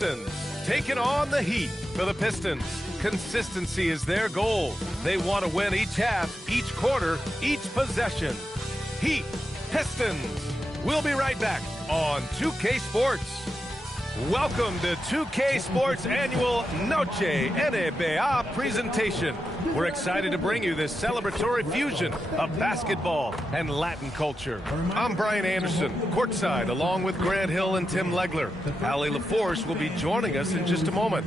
Pistons taking on the Heat. For the Pistons, consistency is their goal. They want to win each half, each quarter, each possession. Heat, Pistons. We'll be right back on 2K Sports. Welcome to 2K Sports Annual Noche NBA presentation. We're excited to bring you this celebratory fusion of basketball and Latin culture. I'm Brian Anderson, courtside, along with Grant Hill and Tim Legler. Ali LaForce will be joining us in just a moment.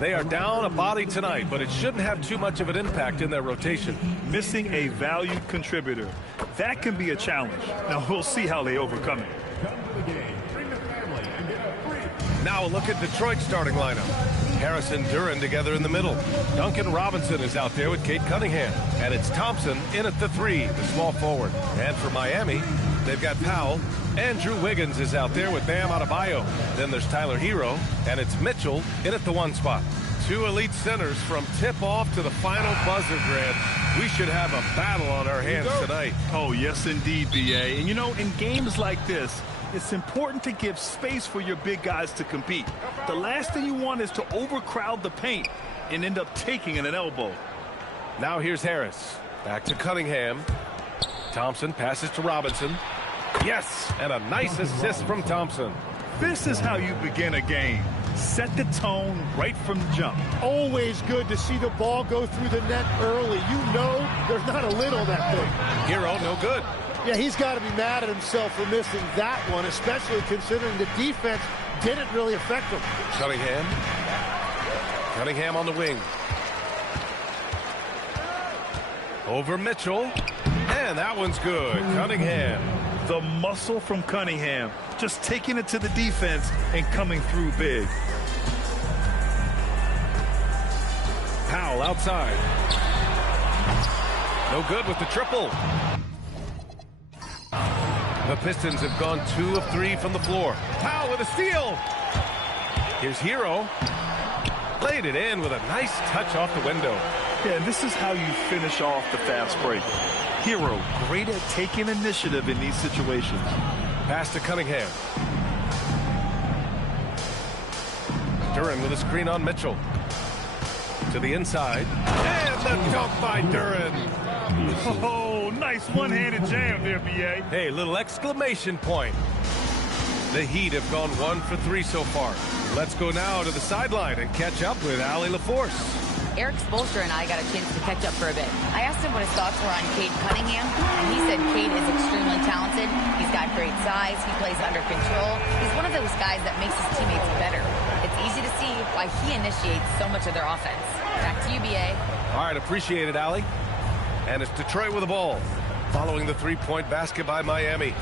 They are down a body tonight, but it shouldn't have too much of an impact in their rotation. Missing a valued contributor. That can be a challenge. Now we'll see how they overcome it. Now a look at Detroit's starting lineup. Harris and Duren together in the middle. Duncan Robinson is out there with Cade Cunningham. And it's Thompson in at the 3, the small forward. And for Miami, they've got Powell. Andrew Wiggins is out there with Bam Adebayo. Then there's Tyler Hero, and it's Mitchell in at the 1 spot. 2 elite centers from tip-off to the final buzzer, Grant. We should have a battle on our hands tonight. Oh, yes, indeed, B.A. And, you know, in games like this, it's important to give space for your big guys to compete. The last thing you want is to overcrowd the paint and end up taking an elbow. Now here's Harris. Back to Cunningham. Thompson passes to Robinson. Yes, and a nice assist from Thompson. This is how you begin a game. Set the tone right from the jump. Always good to see the ball go through the net early. You know there's not a lid on that thing. Hero, no good. Yeah, he's got to be mad at himself for missing that one, especially considering the defense didn't really affect him. Cunningham. Cunningham on the wing. Over Mitchell. And that one's good. Cunningham. The muscle from Cunningham. Just taking it to the defense and coming through big. Powell outside. No good with the triple. The Pistons have gone 2 of 3 from the floor. Powell with a steal. Here's Hero. Laid it in with a nice touch off the window. Yeah, this is how you finish off the fast break. Hero, great at taking initiative in these situations. Pass to Cunningham. Duren with a screen on Mitchell. To the inside. And the dunk by Duren. Oh, nice one-handed jam there, B.A. Hey, little exclamation point. The Heat have gone 1 for 3 so far. Let's go now to the sideline and catch up with Ali LaForce. Eric Spoelstra and I got a chance to catch up for a bit. I asked him what his thoughts were on Cade Cunningham, and he said Cade is extremely talented. He's got great size. He plays under control. He's one of those guys that makes his teammates better. It's easy to see why he initiates so much of their offense. Back to you, B.A. All right, appreciate it, Ali. And it's Detroit with the ball, following the 3-point basket by Miami.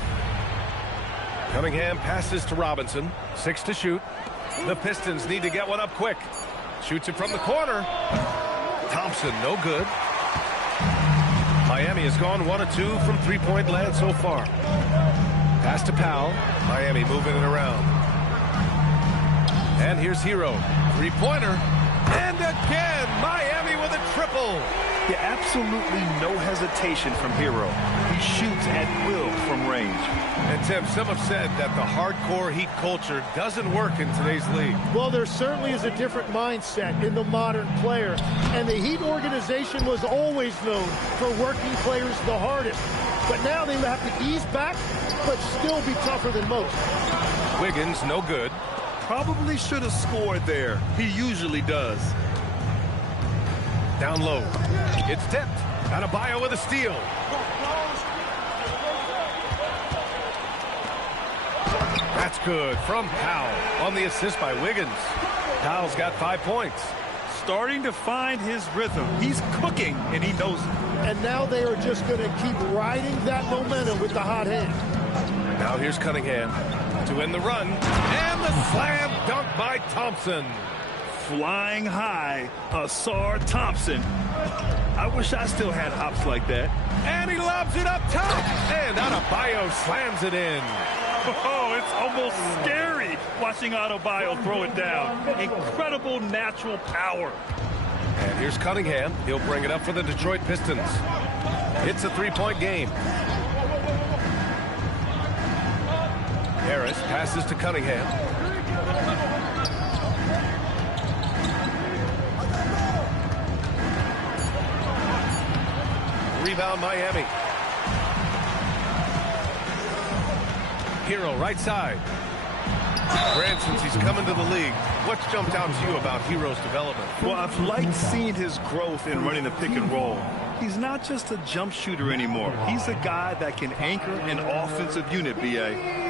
Cunningham passes to Robinson. 6 to shoot. The Pistons need to get one up quick. Shoots it from the corner. Thompson, no good. Miami has gone 1 of 2 from 3-point land so far. Pass to Powell. Miami moving it around. And here's Hero. 3-pointer. And again, Miami with a triple. Yeah, absolutely no hesitation from Hero. He shoots at will from range. And Tim, some have said that the hardcore Heat culture doesn't work in today's league. Well, there certainly is a different mindset in the modern player. And the Heat organization was always known for working players the hardest. But now they have to ease back, but still be tougher than most. Wiggins, no good. Probably should have scored there. He usually does. Down low. It's tipped. Adebayo with a steal. That's good from Powell on the assist by Wiggins. Powell's got 5 points. Starting to find his rhythm. He's cooking, and he knows it. And now they are just going to keep riding that momentum with the hot hand. Now here's Cunningham to win the run. And the slam dunk by Thompson. Flying high, Asar Thompson. I wish I still had hops like that. And he lobs it up top. And Adebayo slams it in. Oh, it's almost scary watching Adebayo throw it down. Incredible natural power. And here's Cunningham. He'll bring it up for the Detroit Pistons. It's a 3-point game. Harris passes to Cunningham. rebound, Miami. Hero, right side. Grant, since he's coming to the league, what's jumped out to you about Hero's development? Well, I've liked seeing his growth in running the pick and roll. He's not just a jump shooter anymore. He's a guy that can anchor an offensive unit, B.A.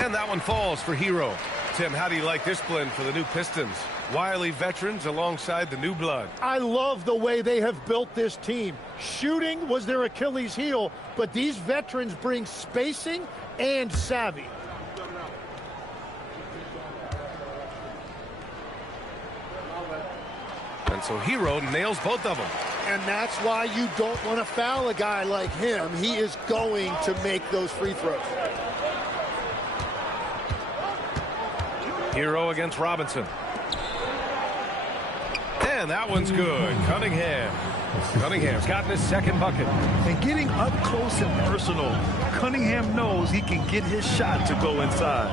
And that one falls for Hero. Tim, how do you like this blend for the new Pistons? Wily veterans alongside the new blood. I love the way they have built this team. Shooting was their Achilles heel, but these veterans bring spacing and savvy. And so Hero nails both of them. And that's why you don't want to foul a guy like him. He is going to make those free throws. Hero against Robinson. And that one's good. Cunningham's gotten his second bucket. And getting up close and personal, Cunningham knows he can get his shot to go inside.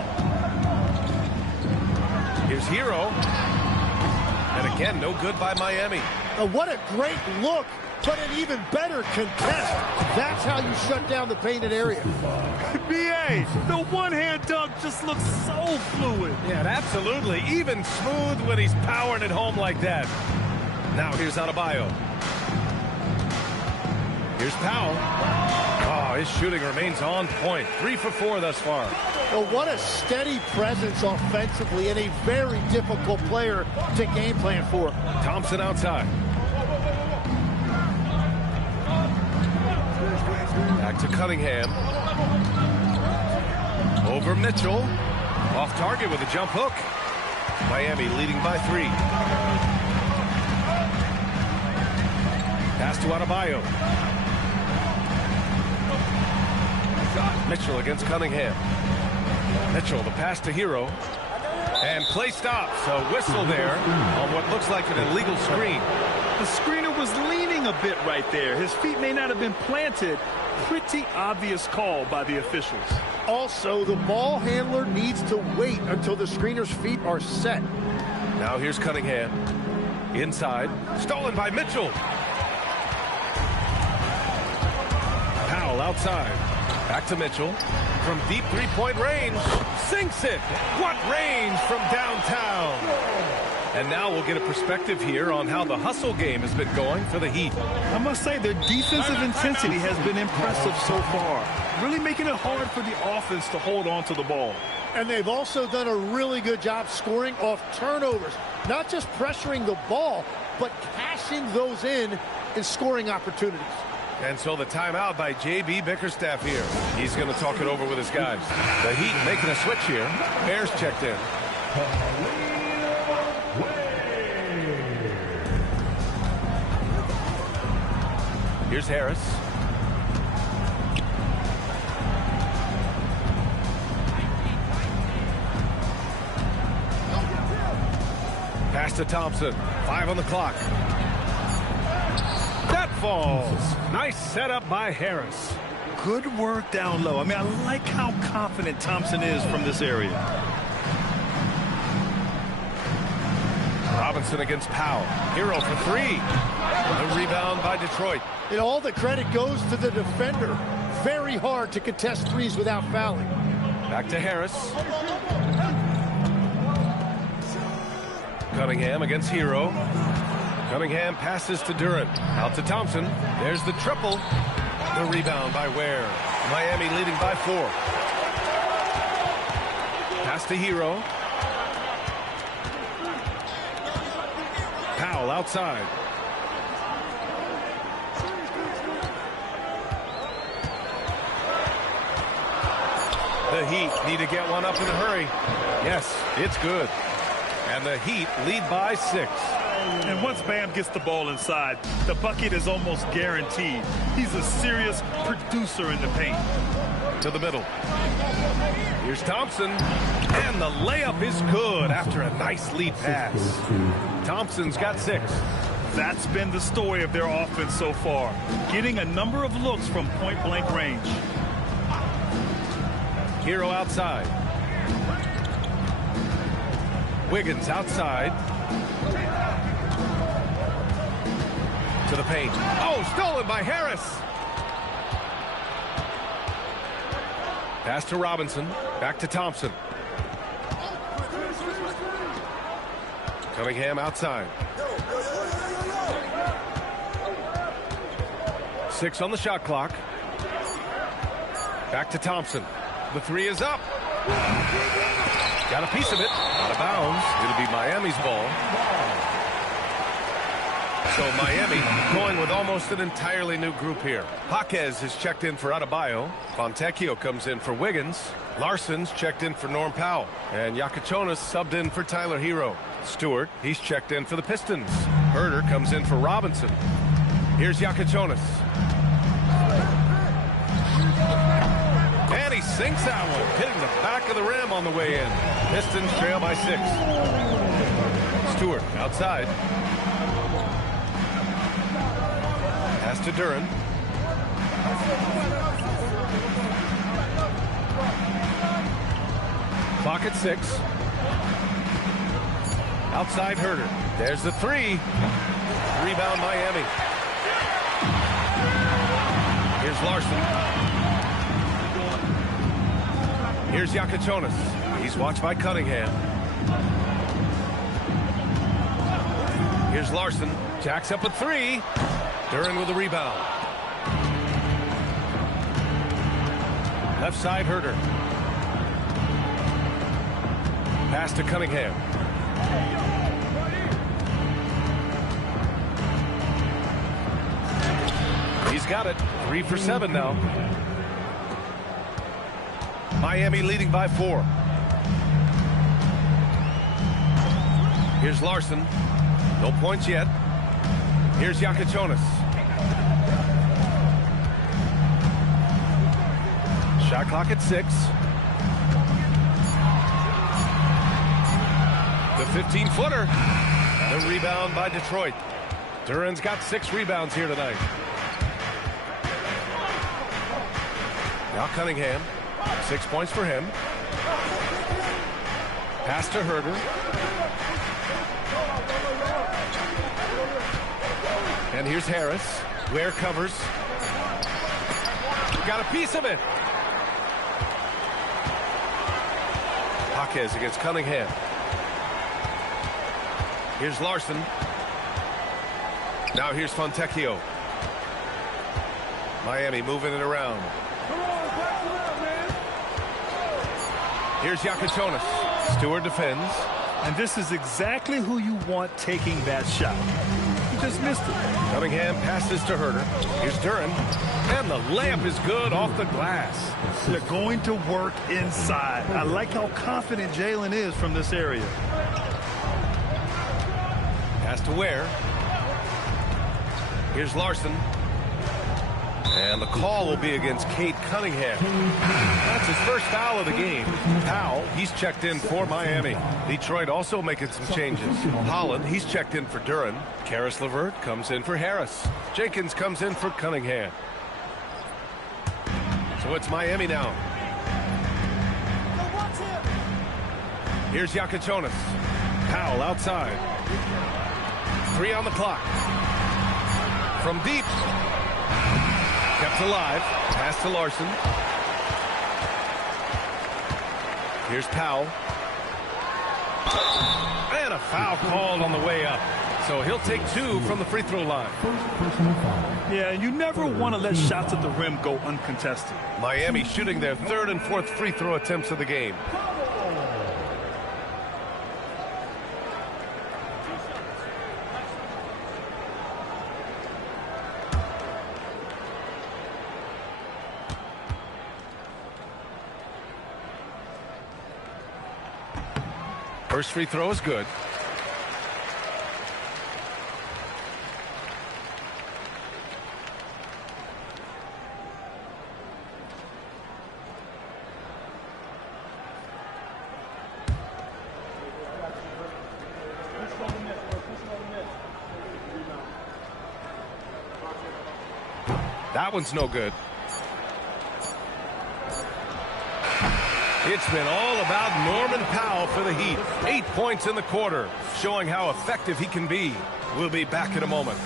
Here's Hero. And again, no good by Miami. What a great look, but an even better contest. That's how you shut down the painted area. B.A., the one-hand dunk just looks so fluid. Yeah, absolutely. Even smooth when he's powering it home like that. Now here's Adebayo. Here's Powell. Oh, his shooting remains on point. 3 for 4 thus far. Well, what a steady presence offensively and a very difficult player to game plan for. Thompson outside. Back to Cunningham. Over Mitchell. Off target with a jump hook. Miami leading by 3. Pass to Adebayo. Mitchell against Cunningham. Mitchell, the pass to Hero. And play stops. So whistle there on what looks like an illegal screen. The screener was leaning a bit right there. His feet may not have been planted. Pretty obvious call by the officials. Also, the ball handler needs to wait until the screener's feet are set. Now here's Cunningham. Inside. Stolen by Mitchell. Powell outside. Back to Mitchell. From deep three-point range. Sinks it. What range from downtown. And now we'll get a perspective here on how the hustle game has been going for the Heat. I must say their defensive intensity has been impressive so far. Really making it hard for the offense to hold on to the ball. And they've also done a really good job scoring off turnovers. Not just pressuring the ball, but cashing those in scoring opportunities. And so the timeout by J.B. Bickerstaff here. He's going to talk it over with his guys. The Heat making a switch here. Bears checked in. Here's Harris. Pass to Thompson. 5 on the clock. That falls. Nice setup by Harris. Good work down low. I mean, I like how confident Thompson is from this area. Robinson against Powell. Hero for 3. The rebound by Detroit. And all the credit goes to the defender. Very hard to contest threes without fouling. Back to Harris. Cunningham against Hero. Cunningham passes to Durant. Out to Thompson. There's the triple. The rebound by Ware. Miami leading by 4. Pass to Hero. Powell outside. The Heat need to get one up in a hurry. Yes, it's good. And the Heat lead by 6. And once Bam gets the ball inside, the bucket is almost guaranteed. He's a serious producer in the paint. To the middle. Here's Thompson. And the layup is good after a nice lead pass. Thompson's got 6. That's been the story of their offense so far, getting a number of looks from point-blank range. Hero outside. Wiggins outside. To the paint. Oh, stolen by Harris. Pass to Robinson. Back to Thompson. Cunningham outside. 6 on the shot clock. Back to Thompson. The 3 is up. Got a piece of it. Out of bounds. It'll be Miami's ball. So Miami going with almost an entirely new group here. Jaquez is checked in for Adebayo. Fontecchio comes in for Wiggins. Larson's checked in for Norm Powell. And Yakachonis subbed in for Tyler Hero. Stewart, he's checked in for the Pistons. Herder comes in for Robinson. Here's Yakachonis. And he sinks that one, hitting the back of the rim on the way in. Pistons trail by 6. Stewart outside. Pass to Duren. Clock at 6. Outside Herder. There's the 3. Rebound Miami. Here's Larson. Here's Yakachonis. He's watched by Cunningham. Here's Larson. Jacks up a 3. Duren with the rebound. Left side Herder. Pass to Cunningham. He's got it. 3 for 7 now. Miami leading by 4. Here's Larson. No points yet. Here's Yakachonis. Shot clock at 6. The 15-footer. The rebound by Detroit. Duren's got 6 rebounds here tonight. Now Cunningham. 6 points for him. Pass to Herder. And here's Harris. Ware covers. Got a piece of it. Jaquez against Cunningham. Here's Larson. Now here's Fontecchio. Miami moving it around. Here's Yakachonis. Stewart defends. And this is exactly who you want taking that shot. He just missed it. Cunningham passes to Herder. Here's Duren. And the layup is good off the glass. They're going to work inside. I like how confident Jalen is from this area. Pass to Ware. Here's Larson. And the call will be against Cade Cunningham. That's his first foul of the game. Powell, he's checked in for Miami. Detroit also making some changes. Holland, he's checked in for Duren. Karis LeVert comes in for Harris. Jenkins comes in for Cunningham. So it's Miami now. Here's Yakachonis. Powell outside. 3 on the clock. From deep. Kept alive. Pass to Larson. Here's Powell. And a foul called on the way up. So he'll take 2 from the free throw line. Yeah, you never want to let shots at the rim go uncontested. Miami shooting their 3rd and 4th free throw attempts of the game. First free throw is good. That one's no good. It's been all about Norman Powell for the Heat. 8 points in the quarter, showing how effective he can be. We'll be back in a moment.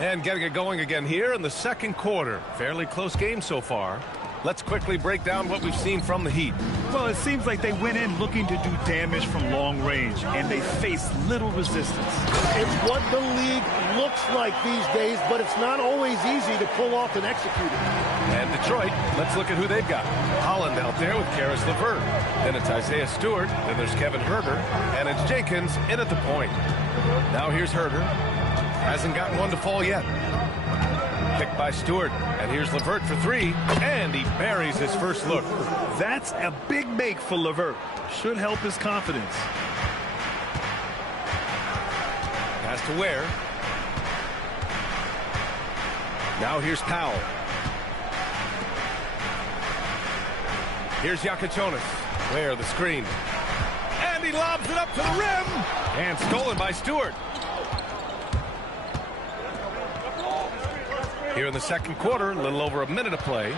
And getting it going again here in the second quarter. Fairly close game so far. Let's quickly break down what we've seen from the Heat. Well, it seems like they went in looking to do damage from long range, and they faced little resistance. It's what the league looks like these days, but it's not always easy to pull off and execute it. And Detroit, let's look at who they've got. Holland out there with Karis LeVert. Then it's Isaiah Stewart. Then there's Kevin Huerter. And it's Jenkins in at the point. Now here's Huerter. Hasn't gotten one to fall yet. Picked by Stewart. And here's LeVert for three. And he buries his first look. That's a big make for LeVert. Should help his confidence. Pass to Ware. Now here's Powell. Here's Yakachionis. Ware the screen. And he lobs it up to the rim. And stolen by Stewart. Here in the second quarter, a little over a minute of play.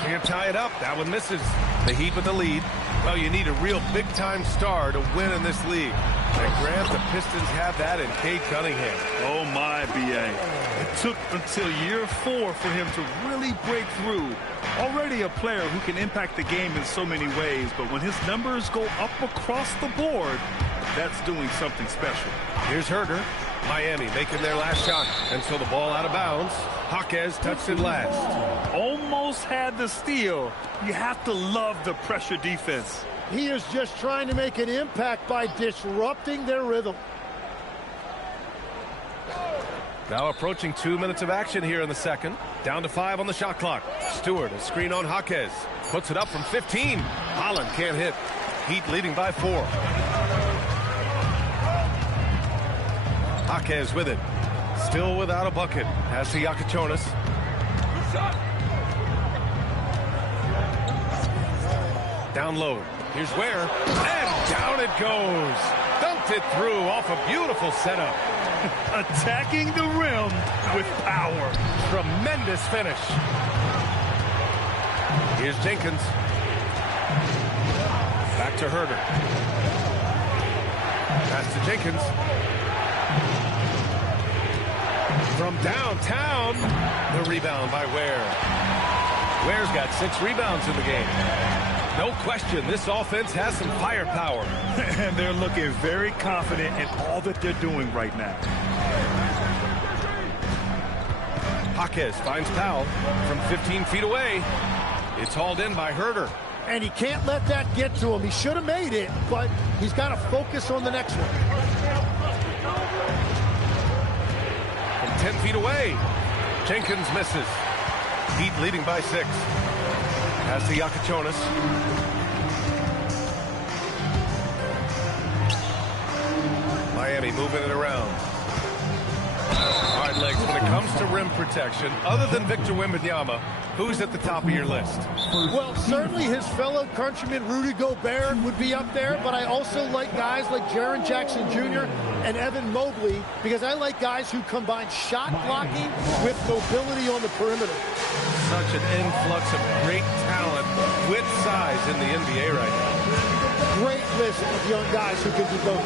Can't tie it up. That one misses. The Heat with the lead. Well, you need a real big-time star to win in this league. And Grant, the Pistons have that in Cade Cunningham. Oh, my, B.A. It took until year 4 for him to really break through. Already a player who can impact the game in so many ways, but when his numbers go up across the board, that's doing something special. Here's Huerter. Miami making their last shot, and so the ball out of bounds. Jaquez touched it last. Almost had the steal. You have to love the pressure defense. He is just trying to make an impact by disrupting their rhythm. Now approaching 2 minutes of action here in the second. Down to 5 on the shot clock. Stewart, a screen on Jaquez. Puts it up from 15. Holland can't hit. Heat leading by 4. Jaquez with it. Still without a bucket. Has to Yakachionis. Down low. Here's Ware. And down it goes. Dumped it through off a beautiful setup. Attacking the rim with power. Tremendous finish. Here's Jenkins. Back to Huerter. Pass to Jenkins. From downtown, the rebound by Ware. Ware's got 6 rebounds in the game. No question, this offense has some firepower. And they're looking very confident in all that they're doing right now. Jaquez finds Powell from 15 feet away. It's hauled in by Huerter. And he can't let that get to him. He should have made it, but he's got to focus on the next one. 10 feet away. Jenkins misses. Heat leading by 6. Has to Yakachionis. Miami moving it around. Hard legs when it comes to rim protection. Other than Victor Wembanyama, who's at the top of your list? Well, certainly his fellow countryman Rudy Gobert would be up there, but I also like guys like Jaren Jackson Jr. and Evan Mobley because I like guys who combine shot blocking with mobility on the perimeter. Such an influx of great talent with size in the NBA right now. Great list of young guys who can do both.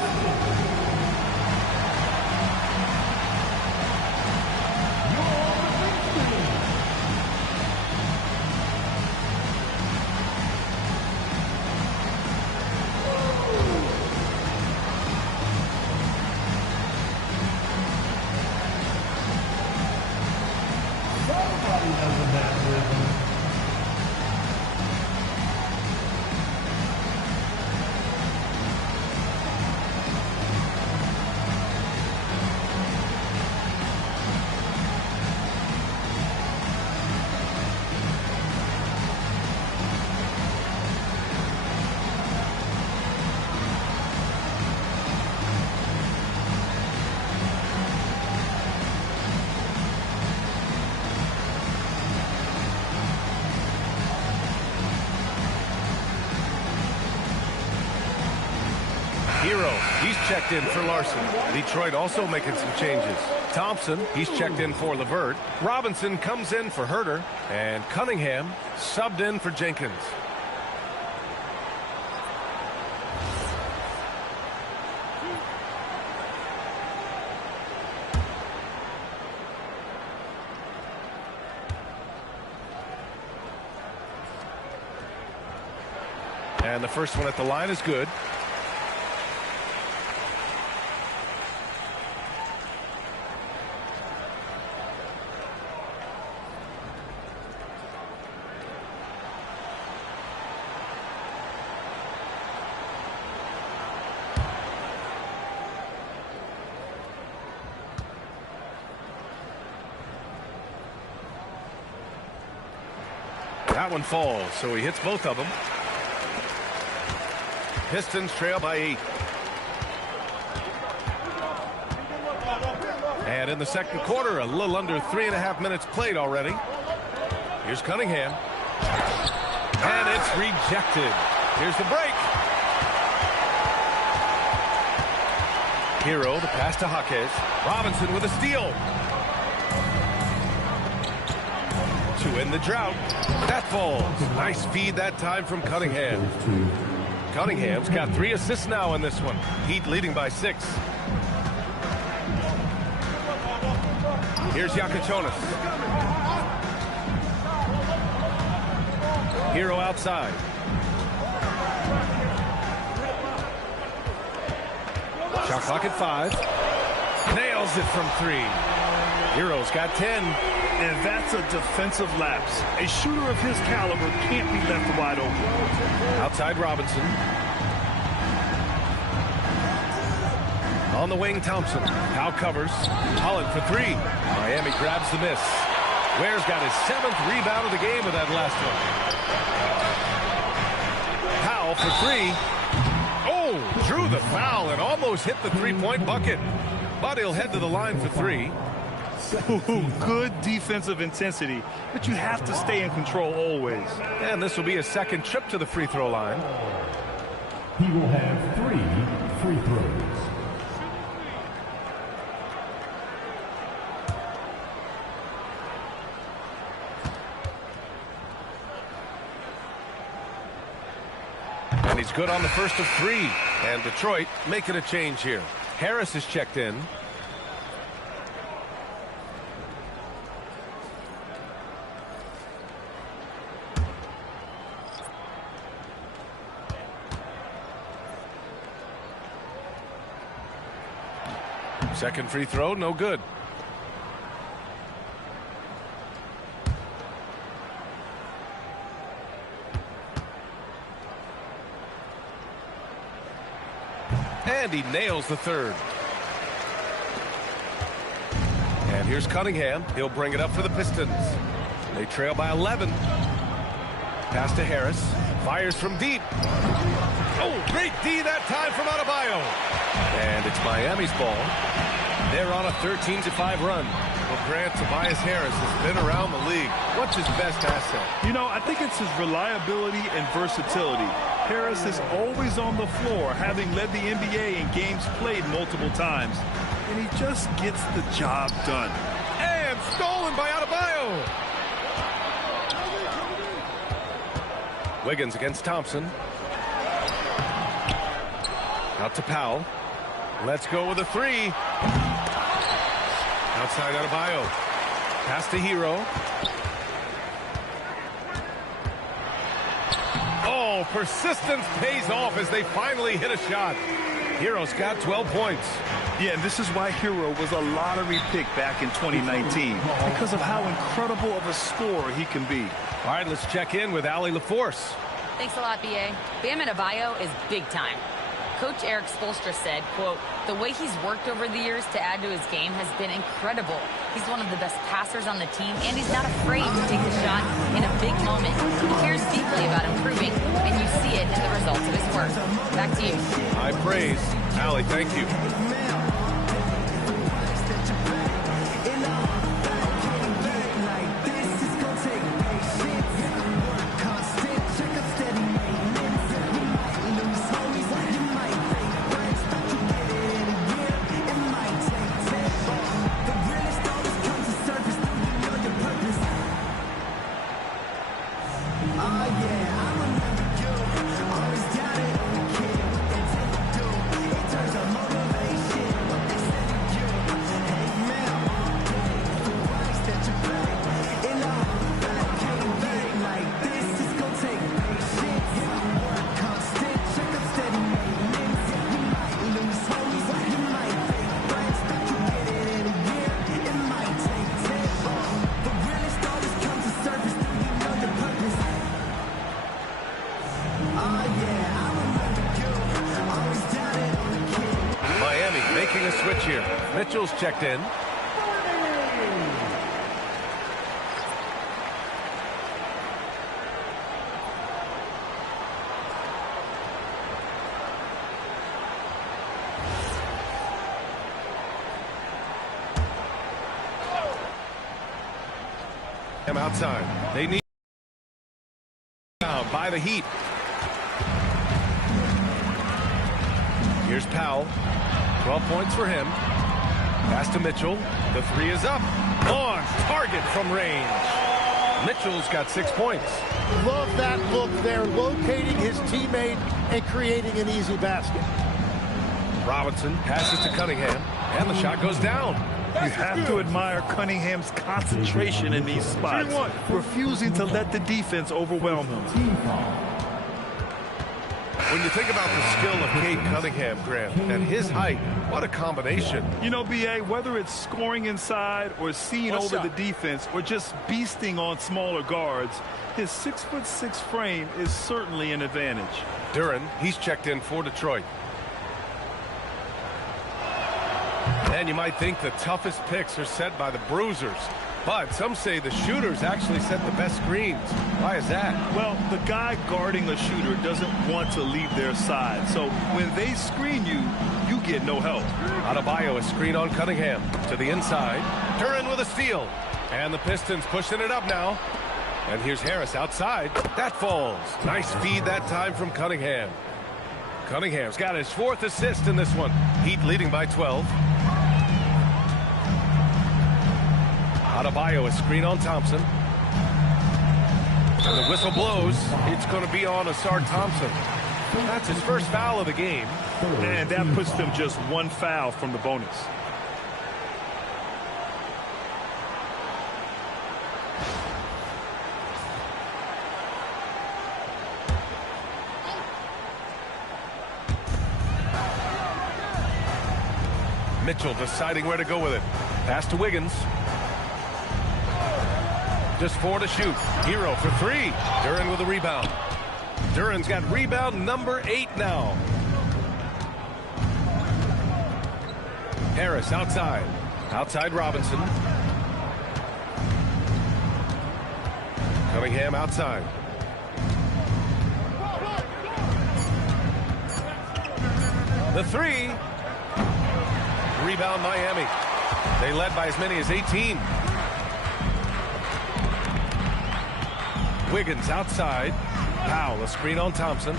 Hero, he's checked in for Larson. Detroit also making some changes. Thompson, he's checked in for LeVert. Robinson comes in for Herter. And Cunningham subbed in for Jenkins. And the first one at the line is good. That one falls, so he hits both of them. Pistons trail by 8. And in the second quarter, a little under 3.5 minutes played already. Here's Cunningham. And it's rejected. Here's the break. Hero, the pass to Jaquez. Robinson with a steal. To end the drought. That falls. Nice feed that time from Cunningham. Cunningham's got 3 assists now in this one. Heat leading by 6. Here's Yakichonis. Hero outside. Shot clock at 5. Nails it from 3. Hero's got 10. And that's a defensive lapse. A shooter of his caliber can't be left wide open. Outside Robinson. On the wing, Thompson. Powell covers. Holland for 3. Miami grabs the miss. Ware's got his 7th rebound of the game with that last one. Powell for 3. Oh, drew the foul and almost hit the three-point bucket. But he'll head to the line for 3. Ooh, good defensive intensity, but you have to stay in control always. And this will be his second trip to the free throw line. He will have 3 free throws. And he's good on the first of 3. And Detroit making a change here. Harris is checked in. Second free throw, no good. And he nails the third. And here's Cunningham. He'll bring it up for the Pistons. They trail by 11. Pass to Harris. Fires from deep. Oh, great D that time from Adebayo. And it's Miami's ball. They're on a 13-5 run. Well, Grant, Tobias Harris has been around the league. What's his best asset? You know, I think it's his reliability and versatility. Harris is always on the floor, having led the NBA in games played multiple times. And he just gets the job done. And stolen by Adebayo. Wiggins against Thompson. Out to Powell. Let's go with a 3. Outside Adebayo. Pass to Hero. Oh, persistence pays off as they finally hit a shot. Hero's got 12 points. Yeah, and this is why Hero was a lottery pick back in 2019, because of how incredible of a scorer he can be. All right, let's check in with Allie LaForce. Thanks a lot, B.A. Bam Adebayo is big time. Coach Eric Spoelstra said, quote, the way he's worked over the years to add to his game has been incredible. He's one of the best passers on the team, and he's not afraid to take the shot in a big moment. He cares deeply about improving, and you see it in the results of his work. Back to you. High praise. Allie, thank you. making a switch here. Mitchell's checked in. Him outside. They need down by the Heat. Here's Powell. 12 points for him. Pass to Mitchell. The three is up. On target from range. Mitchell's got 6 points. Love that look there, locating his teammate and creating an easy basket. Robinson passes to Cunningham, and the shot goes down. You have to admire Cunningham's concentration in these spots, refusing to let the defense overwhelm him. When you think about the skill of Cade Cunningham, Grant, and his height, what a combination. You know, B.A., whether it's scoring inside or seeing over the defense or just beasting on smaller guards, his 6'6" frame is certainly an advantage. Duren, he's checked in for Detroit. And you might think the toughest picks are set by the bruisers, but some say the shooters actually set the best screens. Why is that? Well, the guy guarding a shooter doesn't want to leave their side, so when they screen you, you get no help. Adebayo, a screen on Cunningham to the inside. Duren with a steal, and the Pistons pushing it up now. And here's Harris outside. That falls. Nice feed that time from Cunningham. Cunningham's got his 4th assist in this one. Heat leading by 12. Adebayo, a screen on Thompson. And the whistle blows. It's going to be on Asar Thompson. That's his first foul of the game. And that puts them just 1 foul from the bonus. Mitchell deciding where to go with it. Pass to Wiggins. Just 4 to shoot. Hero for 3. Duren with a rebound. Duren's got rebound number 8 now. Harris outside. Outside Robinson. Cunningham outside. The 3. Rebound Miami. They led by as many as 18. Wiggins outside. Powell, a screen on Thompson.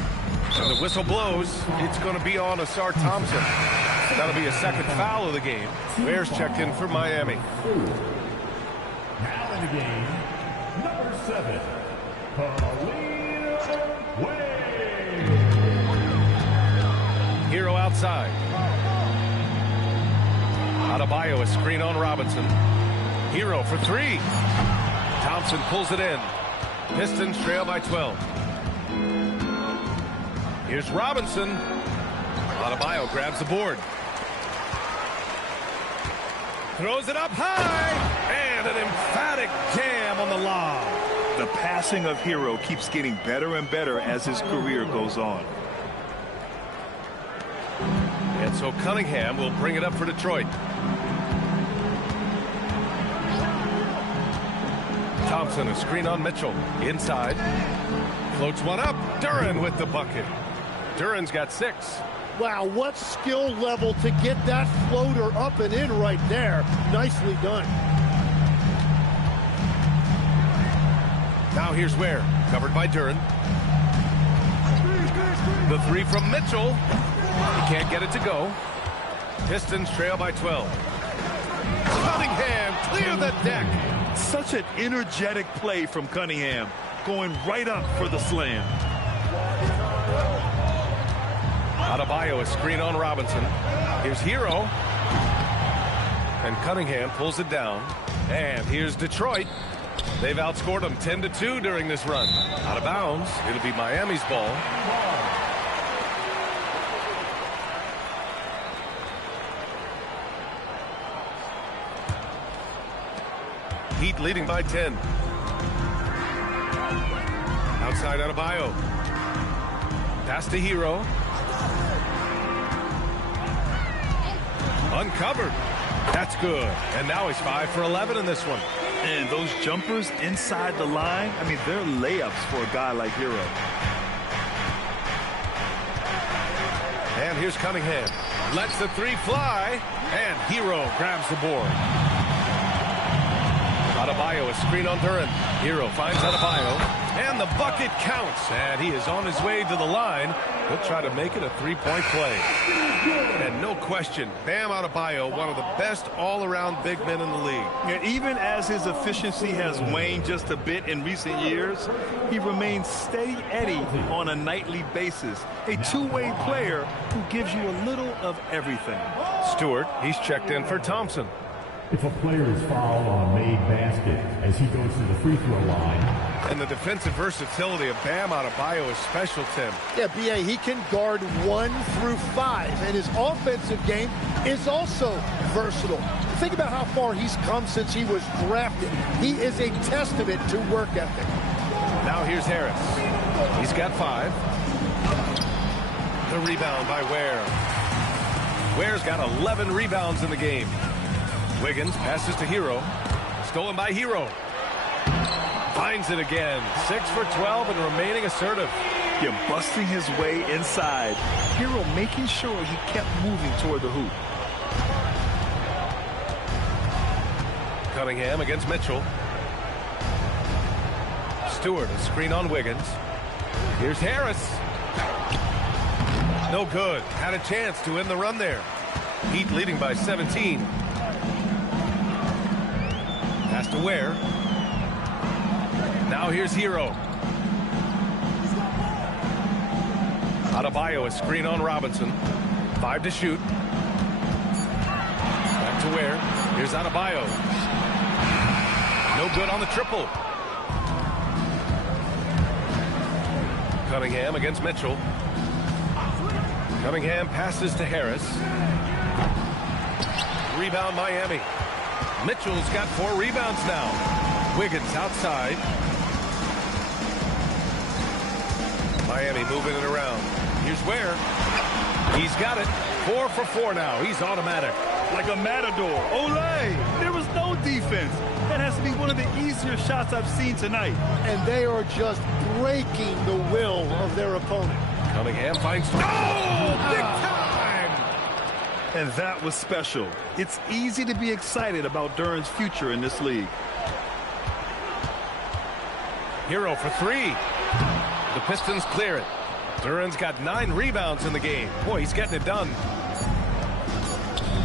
And the whistle blows. It's going to be on Asar Thompson. That'll be a 2nd foul of the game. Ware's checked in for Miami. Now in the game, number 7, Wade. Hero outside. Adebayo, a screen on Robinson. Hero for 3. Thompson pulls it in. Pistons trail by 12. Here's Robinson. Adebayo grabs the board. Throws it up high. And an emphatic jam on the lob. The passing of Hero keeps getting better and better as his career goes on. And so Cunningham will bring it up for Detroit. Thompson, a screen on Mitchell. Inside. Floats one up. Duren with the bucket. Duren's got 6. Wow, what skill level to get that floater up and in right there. Nicely done. Now here's Ware. Covered by Duren. The 3 from Mitchell. He can't get it to go. Pistons trail by 12. Cunningham clear the deck. Such an energetic play from Cunningham, going right up for the slam. Adebayo, a screen on Robinson. Here's Hero. And Cunningham pulls it down. And here's Detroit. They've outscored them 10-2 during this run. Out of bounds. It'll be Miami's ball. Heat leading by 10. Outside Adebayo. Pass to Hero. Uncovered. That's good. And now he's 5 for 11 in this one. And those jumpers inside the line, I mean, they're layups for a guy like Hero. And here's Cunningham. Lets the three fly. And Hero grabs the board. Adebayo, a screen on Duran. Hero finds Adebayo. And the bucket counts. And he is on his way to the line. He'll try to make it a three-point play. And no question, Bam Adebayo, one of the best all-around big men in the league. Yeah, even as his efficiency has waned just a bit in recent years, he remains steady Eddie on a nightly basis. A two-way player who gives you a little of everything. Stewart, he's checked in for Thompson. If a player is fouled on a made basket as he goes to the free throw line. And the defensive versatility of Bam Adebayo is special, Tim. Yeah, B.A., he can guard 1 through 5, and his offensive game is also versatile. Think about how far he's come since he was drafted. He is a testament to work ethic. Now here's Harris. He's got 5. The rebound by Ware. Ware's got 11 rebounds in the game. Wiggins passes to Hero. Stolen by Hero. Finds it again. 6 for 12 and remaining assertive. You're busting his way inside. Hero making sure he kept moving toward the hoop. Cunningham against Mitchell. Stewart, a screen on Wiggins. Here's Harris. No good. Had a chance to end the run there. Heat leading by 17. Pass to Ware. Now here's Hero. Adebayo, a screen on Robinson. 5 to shoot. Back to Ware. Here's Adebayo. No good on the triple. Cunningham against Mitchell. Cunningham passes to Harris. Rebound Miami. Mitchell's got 4 rebounds now. Wiggins outside. Miami moving it around. Here's Ware. He's got it. 4 for 4 now. He's automatic. Like a matador. Olay! There was no defense. That has to be one of the easier shots I've seen tonight. And they are just breaking the will of their opponent. Cunningham finds... Oh! Big time! And that was special. It's easy to be excited about Duran's future in this league. Hero for 3. The Pistons clear it. Duran's got 9 rebounds in the game. Boy, he's getting it done.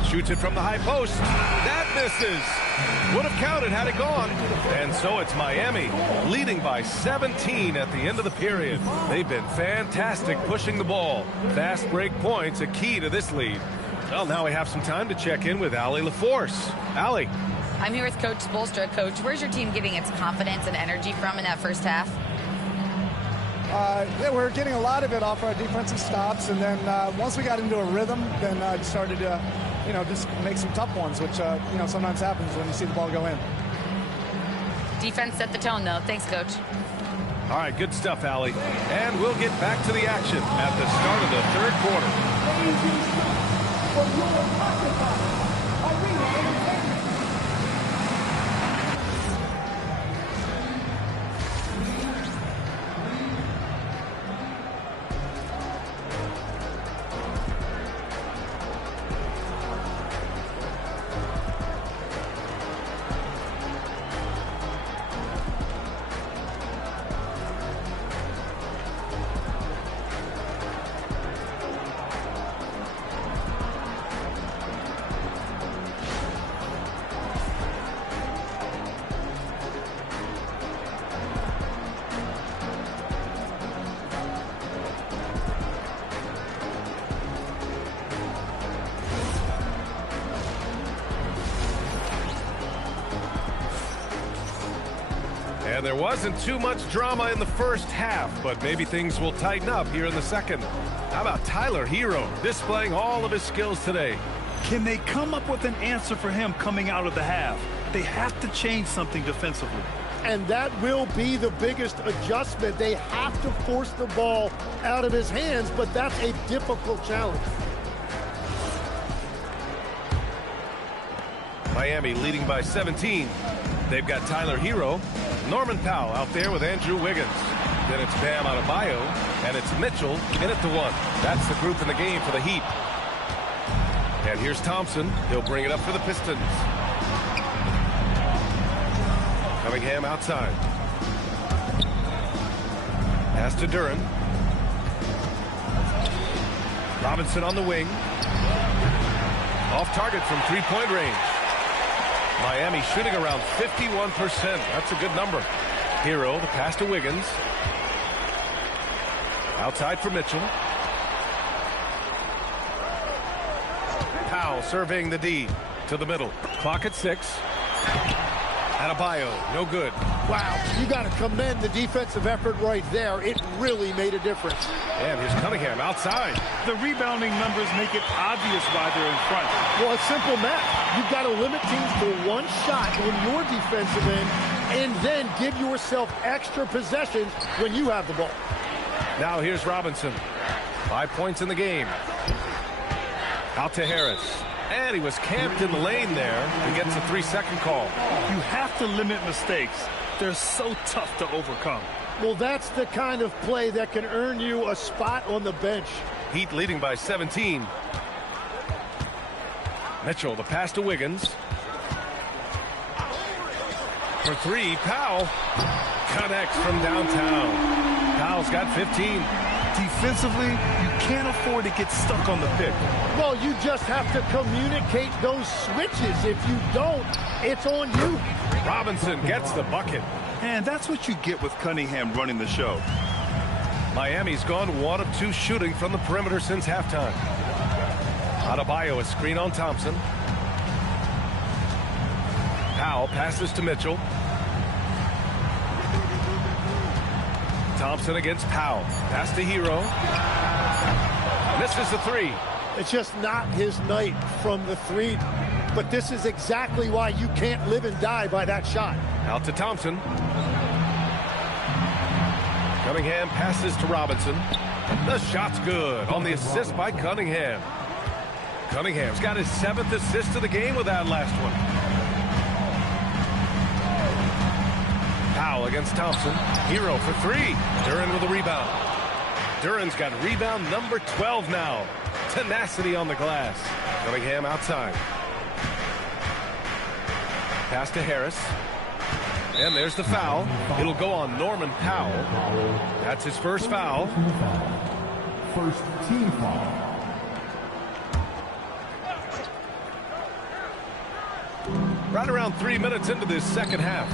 Shoots it from the high post. That misses. Would have counted had it gone. And so it's Miami leading by 17 at the end of the period. They've been fantastic pushing the ball. Fast break points, a key to this lead. Well, now we have some time to check in with Allie LaForce. Allie. I'm here with Coach Spoelstra. Coach, where's your team getting its confidence and energy from in that first half? Yeah, we're getting a lot of it off our defensive stops, and then once we got into a rhythm, then just started to, just make some tough ones, which, sometimes happens when you see the ball go in. Defense set the tone, though. Thanks, Coach. All right, good stuff, Allie. And we'll get back to the action at the start of the third quarter. And there wasn't too much drama in the first half, but maybe things will tighten up here in the second. How about Tyler Hero displaying all of his skills today? Can they come up with an answer for him coming out of the half? They have to change something defensively. And that will be the biggest adjustment. They have to force the ball out of his hands, but that's a difficult challenge. Miami leading by 17. They've got Tyler Hero, Norman Powell out there with Andrew Wiggins. Then it's Bam Adebayo, and it's Mitchell in at the 1. That's the group in the game for the Heat. And here's Thompson. He'll bring it up for the Pistons. Cunningham outside. Pass to Duren. Robinson on the wing. Off target from three-point range. Miami shooting around 51%. That's a good number. Hero, the pass to Wiggins. Outside for Mitchell. Powell surveying the D to the middle. Clock at 6. Adebayo, no good. Wow, you got to commend the defensive effort right there. It really made a difference. And here's Cunningham outside. The rebounding numbers make it obvious why they're in front. Well, it's simple math. You've got to limit teams to one shot on your defensive end and then give yourself extra possessions when you have the ball. Now here's Robinson. 5 points in the game. Out to Harris. And he was camped in the lane there. He gets a 3-second call. You have to limit mistakes. They're so tough to overcome. Well, that's the kind of play that can earn you a spot on the bench. Heat leading by 17. Mitchell, the pass to Wiggins. For 3, Powell connects from downtown. Powell's got 15. Defensively, you can't afford to get stuck on the pick. Well, you just have to communicate those switches. If you don't, it's on you. Robinson gets the bucket. And that's what you get with Cunningham running the show. Miami's gone 1 of 2 shooting from the perimeter since halftime. Adebayo, a screen on Thompson. Powell passes to Mitchell. Thompson against Powell. Pass to Hero. Misses the 3. It's just not his night from the 3. But this is exactly why you can't live and die by that shot. Out to Thompson. Cunningham passes to Robinson. The shot's good on the assist by Cunningham. Cunningham's got his 7th assist of the game with that last one. Powell against Thompson. Hero for 3. Duren with a rebound. Duren's got rebound number 12 now. Tenacity on the glass. Cunningham outside. Pass to Harris. And there's the foul. It'll go on Norman Powell. That's his first foul. First team foul. Right around 3 minutes into this second half.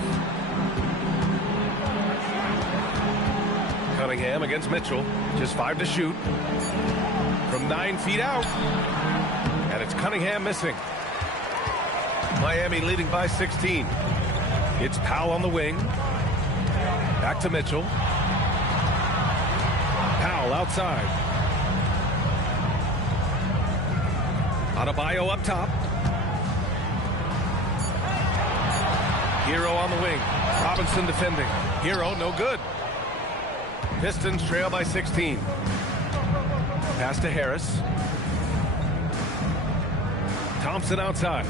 Cunningham against Mitchell. Just 5 to shoot. From 9 feet out. And it's Cunningham missing. Miami leading by 16. It's Powell on the wing. Back to Mitchell. Powell outside. Adebayo up top. Hero on the wing. Robinson defending. Hero no good. Pistons trail by 16. Pass to Harris. Thompson outside.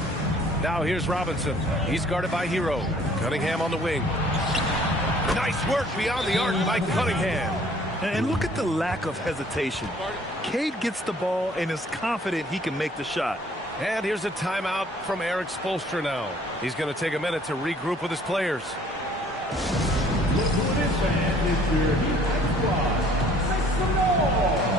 Now here's Robinson. He's guarded by Hero. Cunningham on the wing. Nice work beyond the arc by Cunningham. And look at the lack of hesitation. Cade gets the ball and is confident he can make the shot. And here's a timeout from Eric Spoelstra now. He's going to take a minute to regroup with his players. Look who it is, man. It's your Heat squad. Make some noise.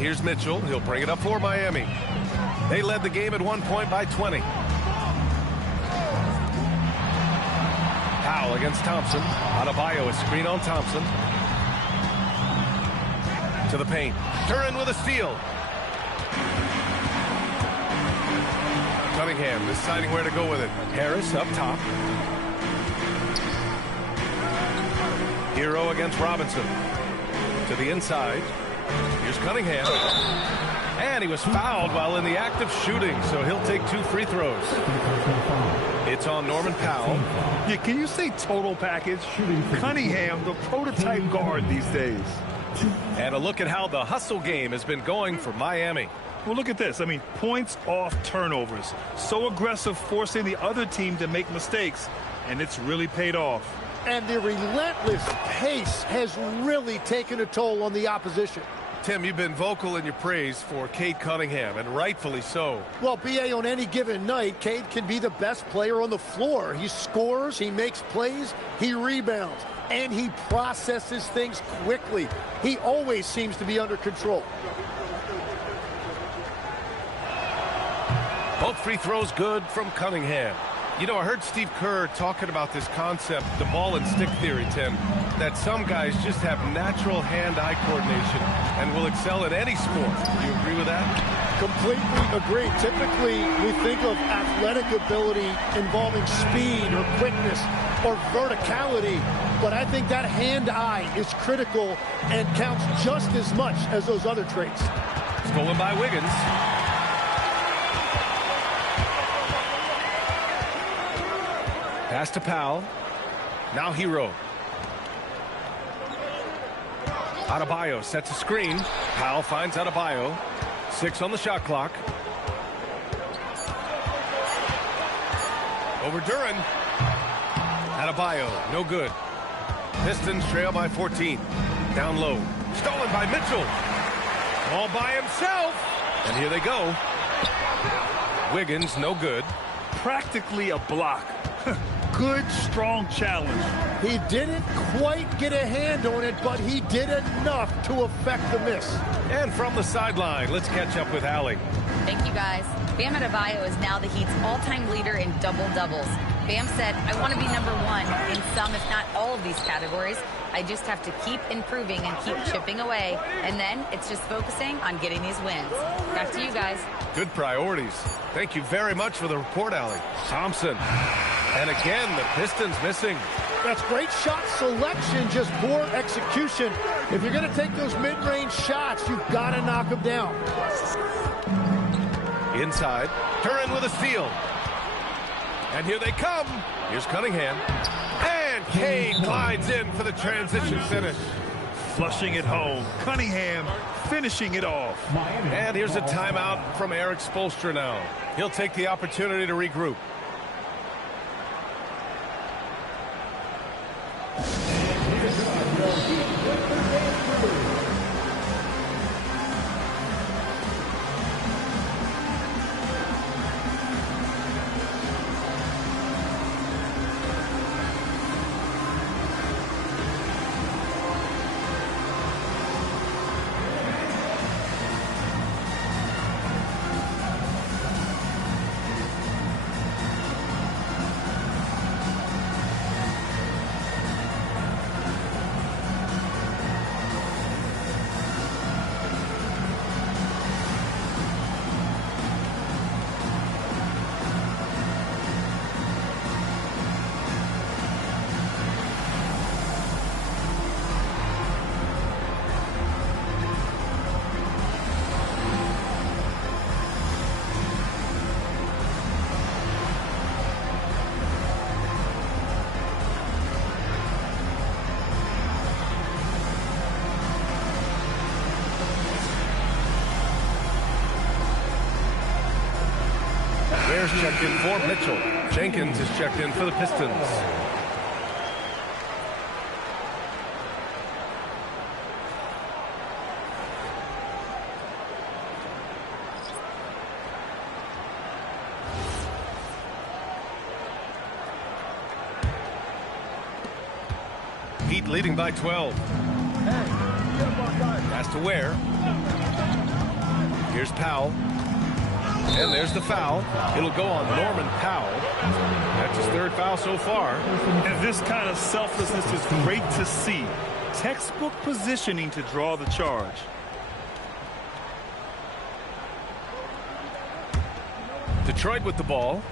here's Mitchell. He'll bring it up for Miami. They led the game at 1 point by 20. Powell against Thompson. Adebayo, a screen on Thompson. To the paint. Duren with a steal. Cunningham deciding where to go with it. Harris up top. Hero against Robinson. To the inside. Here's Cunningham. And he was fouled while in the act of shooting, so he'll take 2 free throws. It's on Norman Powell. Yeah, can you say total package? Cunningham, the prototype guard these days. And a look at how the hustle game has been going for Miami. Well, look at this. I mean, points off turnovers. So aggressive, forcing the other team to make mistakes, and it's really paid off. And the relentless pace has really taken a toll on the opposition. Tim, you've been vocal in your praise for Cade Cunningham, and rightfully so. Well, B.A., on any given night, Cade can be the best player on the floor. He scores, he makes plays, he rebounds, and he processes things quickly. He always seems to be under control. Both free throws good from Cunningham. You know, I heard Steve Kerr talking about this concept, the ball and stick theory, Tim, that some guys just have natural hand-eye coordination and will excel in any sport. Do you agree with that? Completely agree. Typically, we think of athletic ability involving speed or quickness or verticality, but I think that hand-eye is critical and counts just as much as those other traits. Stolen by Wiggins. Pass to Powell. Now Hero. Adebayo sets a screen. Powell finds Adebayo. 6 on the shot clock. Over Duren. Adebayo, no good. Pistons trail by 14. Down low. Stolen by Mitchell. All by himself. And here they go. Wiggins, no good. Practically a block. Good, strong challenge. He didn't quite get a hand on it, but he did enough to affect the miss. And from the sideline, let's catch up with Allie. Thank you, guys. Bam Adebayo is now the Heat's all-time leader in double-doubles. Bam said, I want to be number 1 in some, if not all of these categories. I just have to keep improving and keep chipping away. And then it's just focusing on getting these wins. Back to you guys. Good priorities. Thank you very much for the report, Allie. Thompson. And again, the Pistons missing. That's great shot selection, just poor execution. If you're going to take those mid-range shots, you've got to knock them down. Inside. Duren with a steal. And here they come. Here's Cunningham. And Cade glides in for the transition finish. Flushing it home. Cunningham finishing it off. And here's a timeout from Eric Spoelstra now. He'll take the opportunity to regroup. Bears checked in for Mitchell. Jenkins is checked in for the Pistons. Heat leading by 12. Pass to Ware. Here's Powell. And there's the foul. It'll go on Norman Powell. That's his third foul so far. And this kind of selflessness is great to see. Textbook positioning to draw the charge. Detroit with the ball.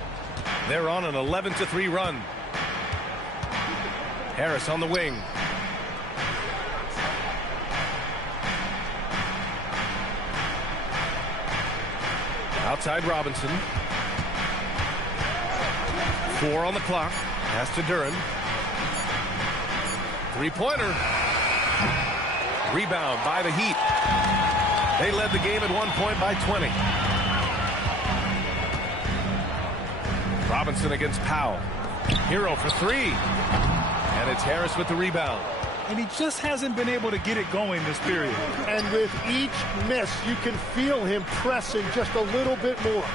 They're on an 11-3 run. Harris on the wing. Outside Robinson. 4 on the clock. Pass to Duren. Three-pointer. Rebound by the Heat. They led the game at 1 point by 20. Robinson against Powell. Hero for 3. And it's Harris with the rebound. And he just hasn't been able to get it going this period. And with each miss, you can feel him pressing just a little bit more.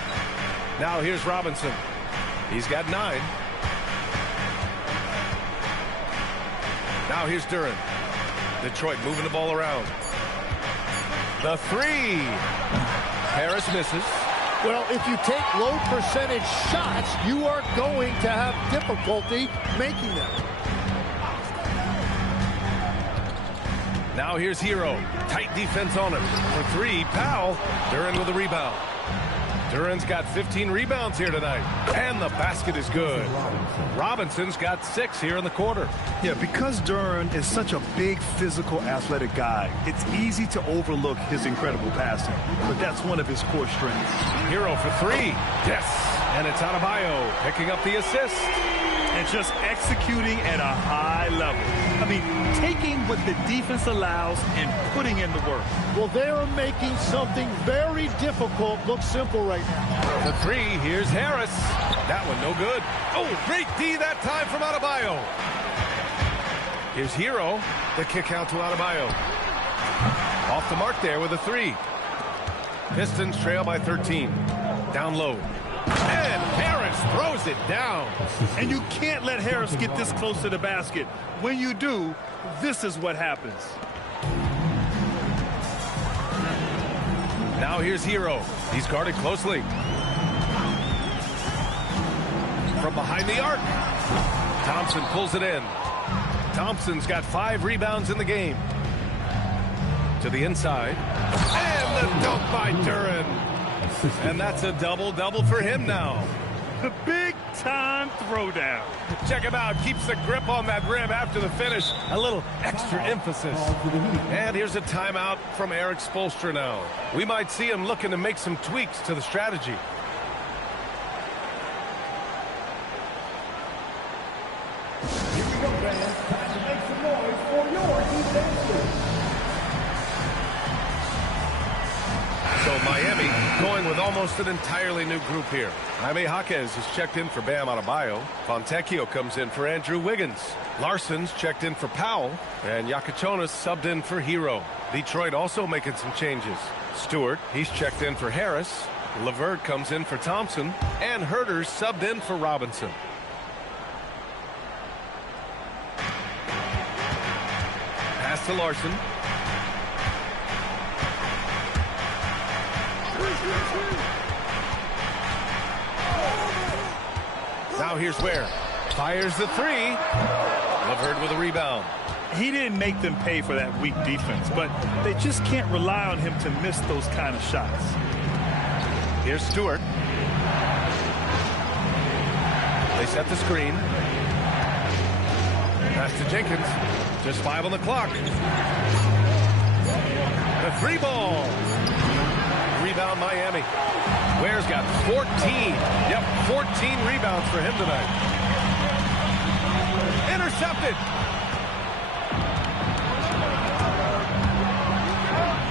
Now here's Robinson. He's got 9. Now here's Duren. Detroit moving the ball around. The 3. Harris misses. Well, if you take low percentage shots, you are going to have difficulty making them. Now here's Hero. Tight defense on him. For 3, Powell. Duren with a rebound. Duren's got 15 rebounds here tonight. And the basket is good. Robinson's got 6 here in the quarter. Yeah, because Duren is such a big, physical, athletic guy, it's easy to overlook his incredible passing. But that's one of his core strengths. Hero for 3. Yes. And it's Adebayo picking up the assist. And just executing at a high level. I mean, taking what the defense allows and putting in the work. Well, they are making something very difficult look simple right now. The 3, here's Harris. That one no good. Oh, great D that time from Adebayo. Here's Hero. The kick out to Adebayo. Off the mark there with a 3. Pistons trail by 13. Down low. And Harris throws it down. And you can't let Harris get this close to the basket. When you do, this is what happens. Now here's Hero. He's guarded closely. From behind the arc. Thompson pulls it in. Thompson's got 5 rebounds in the game. To the inside. And the dunk by Duren. And that's a double-double for him now. The big-time throwdown. Check him out. Keeps the grip on that rim after the finish. A little extra emphasis. And here's a timeout from Eric Spoelstra now. We might see him looking to make some tweaks to the strategy. Here we go, fans. Time to make some noise for your defense. So Miami going with almost an entirely new group here. Jaime Jaquez is checked in for Bam Adebayo. Fontecchio comes in for Andrew Wiggins. Larson's checked in for Powell. And Yakachonis subbed in for Hero. Detroit also making some changes. Stewart, he's checked in for Harris. LeVert comes in for Thompson. And Herter's subbed in for Robinson. Pass to Larson. Now here's Ware. Fires the 3. LeVert with a rebound. He didn't make them pay for that weak defense, but they just can't rely on him to miss those kind of shots. Here's Stewart. They set the screen. Pass to Jenkins. Just 5 on the clock. The 3 ball. Rebound Miami. Ware's got 14. Yep, 14 rebounds for him tonight. Intercepted.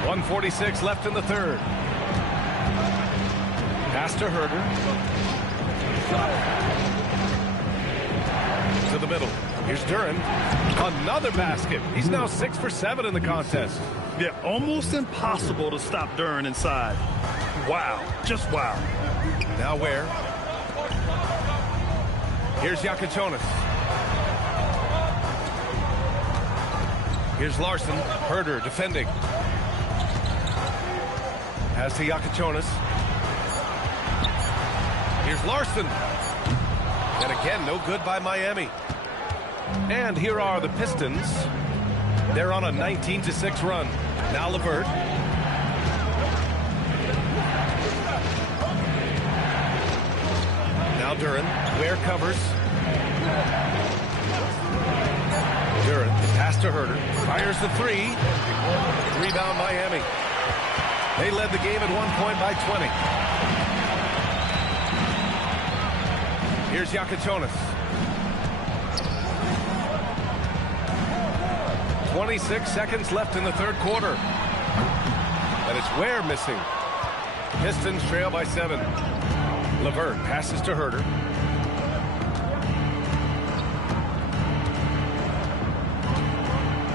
1:46 left in the third. Pass to Herter. To the middle. Here's Duren. Another basket. He's now 6 for 7 in the contest. Yeah, almost impossible to stop Duren inside. Wow, just wow. Now Ware. Here's Yakachonis. Here's Larson. Herter defending. Pass to Yakichonis. Here's Larson. And again, no good by Miami. And here are the Pistons. They're on a 19-6 run. Now LeVert. Now Duren. Ware covers. Duren, the pass to Herter. Fires the three. Rebound Miami. They led the game at one point by 20. Here's Yakichonis. 26 seconds left in the third quarter. And it's Ware missing. Pistons trail by 7. LeVert passes to Herter.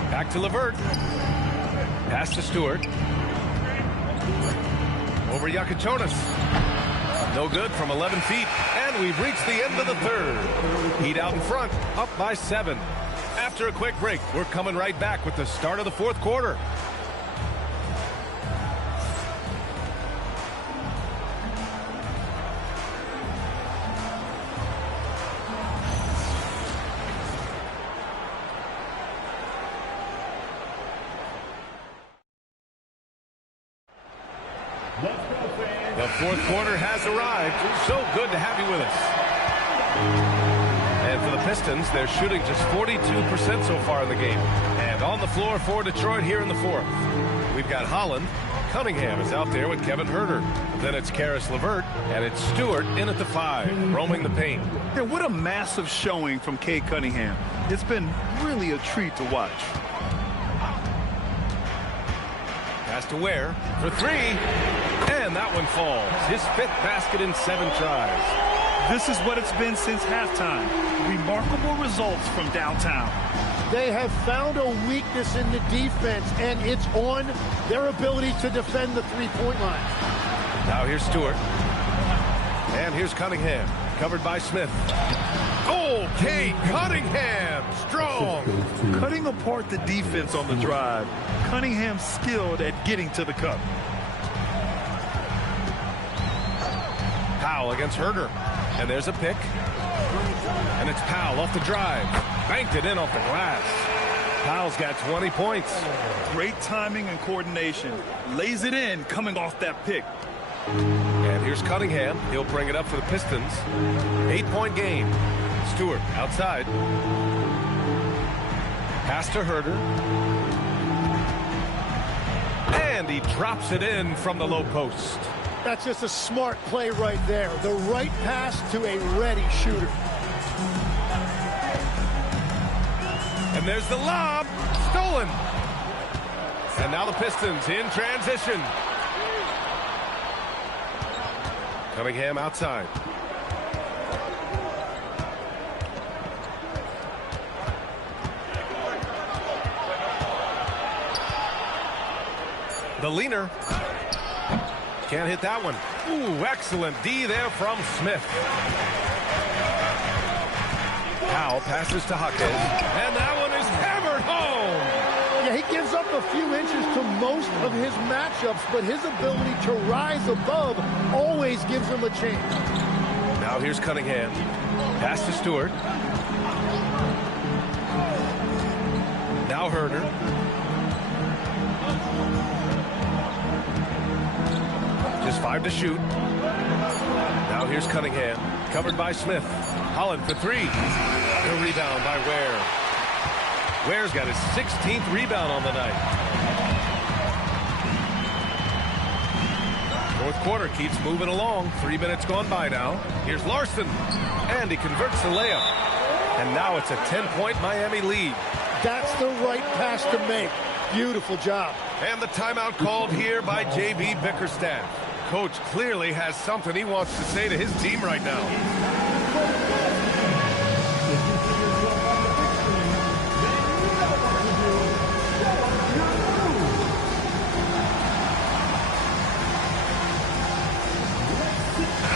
Back to LeVert. Pass to Stewart. Over Yakichonis. No good from 11 feet. And we've reached the end of the third. Heat out in front, up by 7. After a quick break, we're coming right back with the start of the fourth quarter. The fourth quarter has arrived. So good to have you with us. And for the Pistons, they're shooting just 42% so far in the game. And on the floor for Detroit here in the fourth. We've got Holland. Cunningham is out there with Kevin Herter. Then it's Karis LeVert, and it's Stewart in at the 5, roaming the paint. Yeah, what a massive showing from Cade Cunningham. It's been really a treat to watch. Pass to Ware for 3, and that one falls. His 5th basket in 7 tries. This is what it's been since halftime. Remarkable results from downtown. They have found a weakness in the defense, and it's on their ability to defend the three-point line. Now here's Stewart. And here's Cunningham, covered by Smith. Oh, Cade Cunningham, strong. Cutting apart the defense on the drive. Cunningham skilled at getting to the cup. Powell against Herter. And there's a pick. And it's Powell off the drive. Banked it in off the glass. Powell's got 20 points. Great timing and coordination. Lays it in coming off that pick. And here's Cunningham. He'll bring it up for the Pistons. 8-point game. Stewart outside. Pass to Herter. And he drops it in from the low post. That's just a smart play right there. The right pass to a ready shooter. And there's the lob. Stolen. And now the Pistons in transition. Cunningham outside. The leaner. Can't hit that one. Ooh, excellent D there from Smith. Powell passes to Huckes. And that one is hammered home. Yeah, he gives up a few inches to most of his matchups, but his ability to rise above always gives him a chance. Now here's Cunningham. Pass to Stewart. Now Herter. Just 5 to shoot. Now here's Cunningham. Covered by Smith. Holland for 3. The rebound by Ware. Ware's got his 16th rebound on the night. Fourth quarter keeps moving along. 3 minutes gone by now. Here's Larson. And he converts the layup. And now it's a 10-point Miami lead. That's the right pass to make. Beautiful job. And the timeout called here by J.B. Bickerstaff. Coach clearly has something he wants to say to his team right now.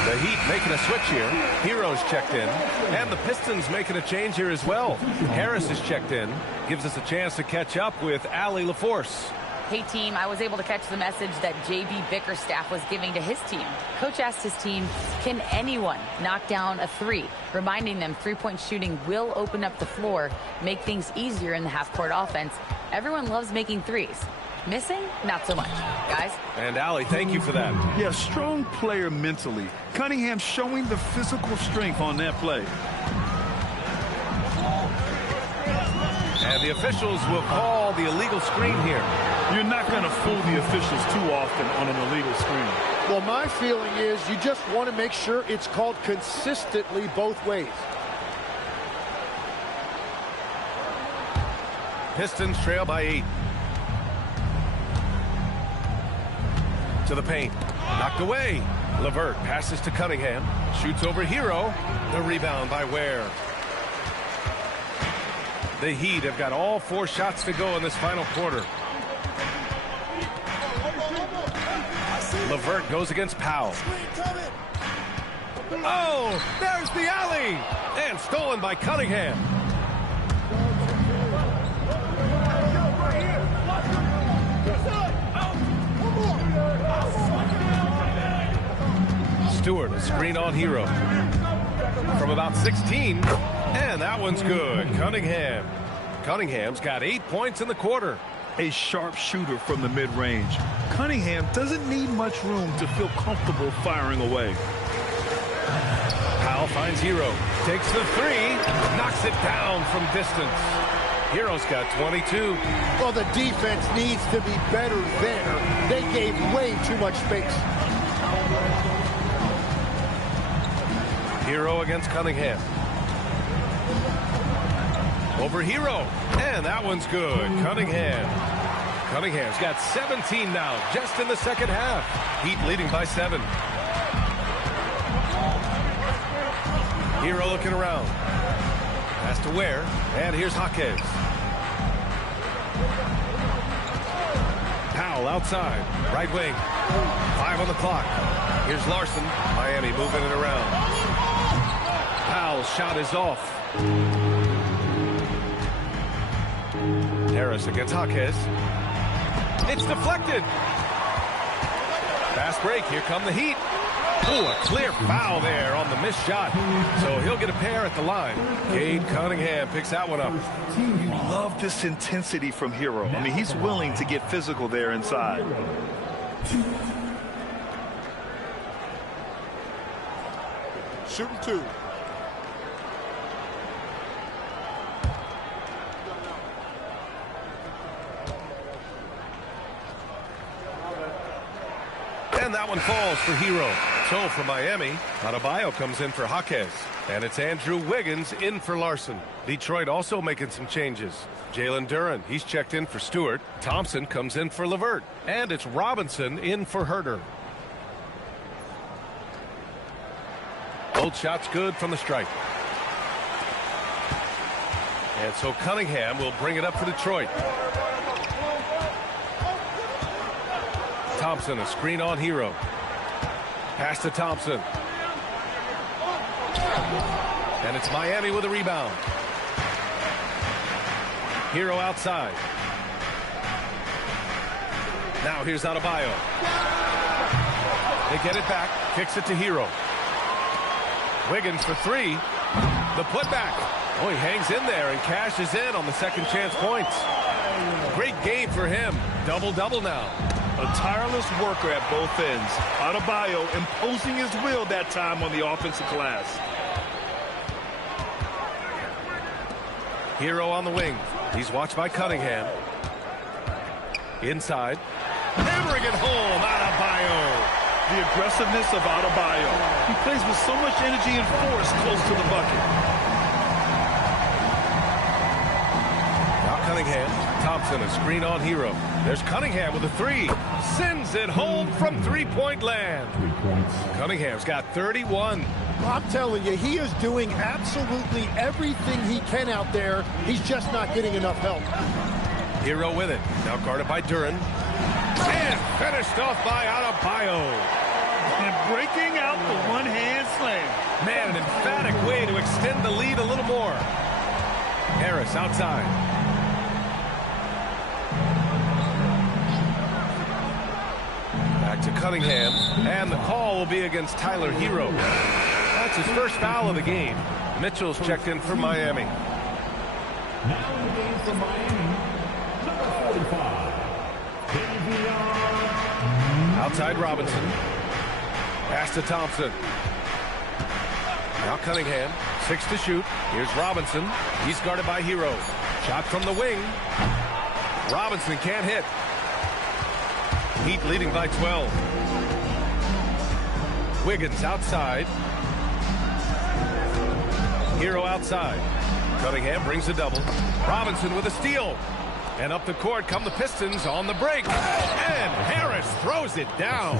The Heat making a switch here. Hero's checked in. And the Pistons making a change here as well. Harris is checked in. Gives us a chance to catch up with Allie LaForce. Hey team, I was able to catch the message that JB Bickerstaff was giving to his team. Coach asked his team, can anyone knock down a three? Reminding them three-point shooting will open up the floor, make things easier in the half-court offense. Everyone loves making threes. Missing? Not so much. Guys? And Allie, thank you for that. Yeah, strong player mentally. Cunningham showing the physical strength on that play. And the officials will call the illegal screen here. You're not going to fool the officials too often on an illegal screen. Well, my feeling is you just want to make sure it's called consistently both ways. Pistons trail by 8. To the paint. Knocked away. LeVert passes to Cunningham. Shoots over Hero. The rebound by Ware. The Heat have got all 4 shots to go in this final quarter. LeVert goes against Powell. Oh, there's the alley! And stolen by Cunningham. Stewart, a screen on Hero. From about 16, and that one's good. Cunningham's got 8 points in the quarter. A sharp shooter from the mid-range. Cunningham doesn't need much room to feel comfortable firing away. Powell finds Hero. Takes the three. Knocks it down from distance. Hero's got 22. Well, the defense needs to be better there. They gave way too much space. Hero against Cunningham. Over Hero. And that one's good. Cunningham's got 17 now, just in the second half. Heat leading by 7. Hero looking around. Pass to Ware. And here's Jaquez. Powell outside. Right wing. 5 on the clock. Here's Larson. Miami moving it around. Powell's shot is off. Harris against Jaquez. It's deflected. Fast break. Here come the Heat. Ooh, a clear foul there on the missed shot. So he'll get a pair at the line. Cade Cunningham picks that one up. You love this intensity from Hero. I mean, he's willing to get physical there inside. Shooting 2. And that one falls for Hero. So for Miami, Adebayo comes in for Jaquez. And it's Andrew Wiggins in for Larson. Detroit also making some changes. Jalen Duren, he's checked in for Stewart. Thompson comes in for LeVert. And it's Robinson in for Herter. Both shots good from the stripe. And so Cunningham will bring it up for Detroit. Thompson, a screen on Hero. Pass to Thompson. And it's Miami with a rebound. Hero outside. Now here's Adebayo. They get it back. Kicks it to Hero. Wiggins for 3. The putback. Oh, he hangs in there and cashes in on the second chance points. Great game for him. Double-double now. A tireless worker at both ends. Adebayo imposing his will that time on the offensive glass. Hero on the wing. He's watched by Cunningham. Inside. Hammering it home. Adebayo. The aggressiveness of Adebayo. He plays with so much energy and force close to the bucket. Now Cunningham. Thompson, a screen on Hero. There's Cunningham with a 3. Sends it home from three-point land. Cunningham's got 31. I'm telling you, he is doing absolutely everything he can out there. He's just not getting enough help. Hero with it. Now guarded by Duren. And finished off by Adebayo. And breaking out the one-hand slam. Man, an emphatic way to extend the lead a little more. Harris outside. Cunningham, and the call will be against Tyler Hero. That's his first foul of the game. Mitchell's checked in for Miami. Now in the game for Miami, number 45, outside Robinson. Pass to Thompson. Now Cunningham, 6 to shoot. Here's Robinson. He's guarded by Hero. Shot from the wing. Robinson can't hit. Heat leading by 12. Wiggins outside. Hero outside. Cunningham brings a double. Robinson with a steal. And up the court come the Pistons on the break. And Harris throws it down.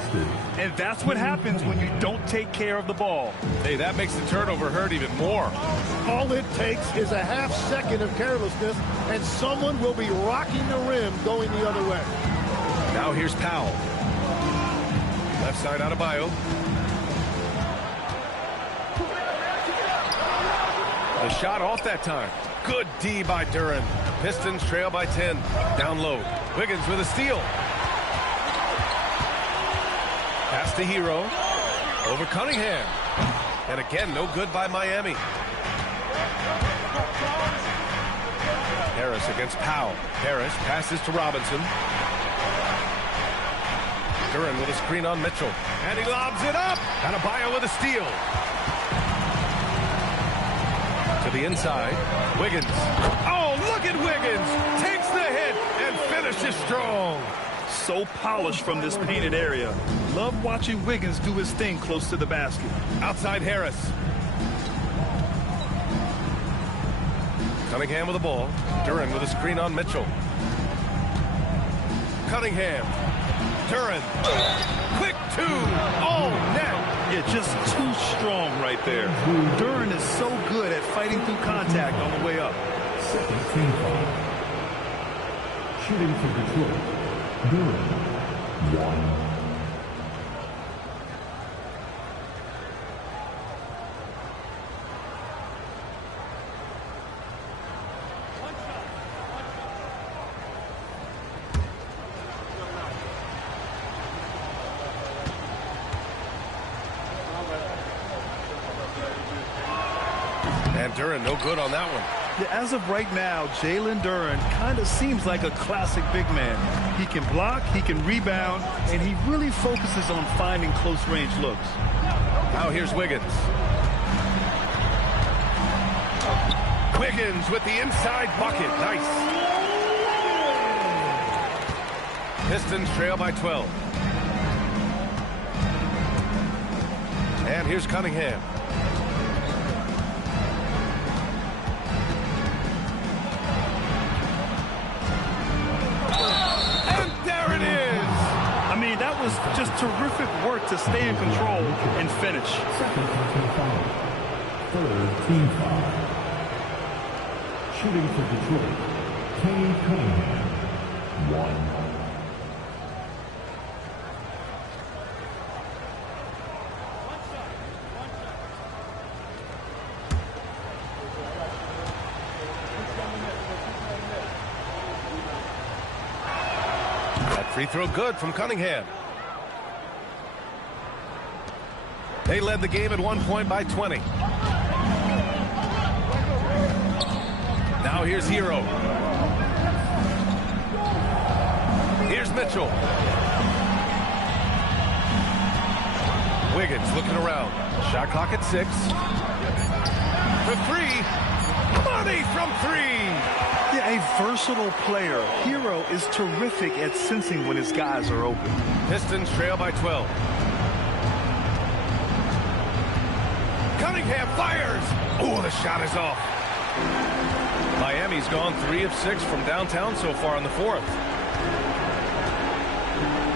And that's what happens when you don't take care of the ball. Hey, that makes the turnover hurt even more. All it takes is a half second of carelessness, and someone will be rocking the rim going the other way. Now here's Powell. Left side Adebayo. The shot off that time. Good D by Duren. Pistons trail by 10. Down low. Wiggins with a steal. Pass to Hero. Over Cunningham. And again, no good by Miami. Harris against Powell. Harris passes to Robinson. Duren with a screen on Mitchell. And he lobs it up. Adebayo with a steal. To the inside. Wiggins. Oh, look at Wiggins. Takes the hit and finishes strong. So polished from this painted area. Love watching Wiggins do his thing close to the basket. Outside Harris. Cunningham with the ball. Duren with a screen on Mitchell. Cunningham. Duren. Quick two. Oh, net. Yeah, just too strong right there. Duren is so good at fighting through contact on the way up. second team foul. Shooting for Detroit, Duren, 1. And Duren, no good on that one. Yeah, as of right now, Jalen Duren kind of seems like a classic big man. He can block, he can rebound, and he really focuses on finding close-range looks. Now here's Wiggins. Wiggins with the inside bucket. Nice. Pistons trail by 12. And here's Cunningham. That was just terrific work to stay in control and finish. Second team foul. Third team foul. Shooting for Detroit, Kane Cunningham, 1. Free throw good from Cunningham. They led the game at one point by 20. Now here's Hero. Here's Mitchell. Wiggins looking around. Shot clock at 6. For 3. Money from 3. Yeah, a versatile player. Hero is terrific at sensing when his guys are open. Pistons trail by 12. Cunningham fires. Oh, the shot is off. Miami's gone 3 of 6 from downtown so far in the 4th.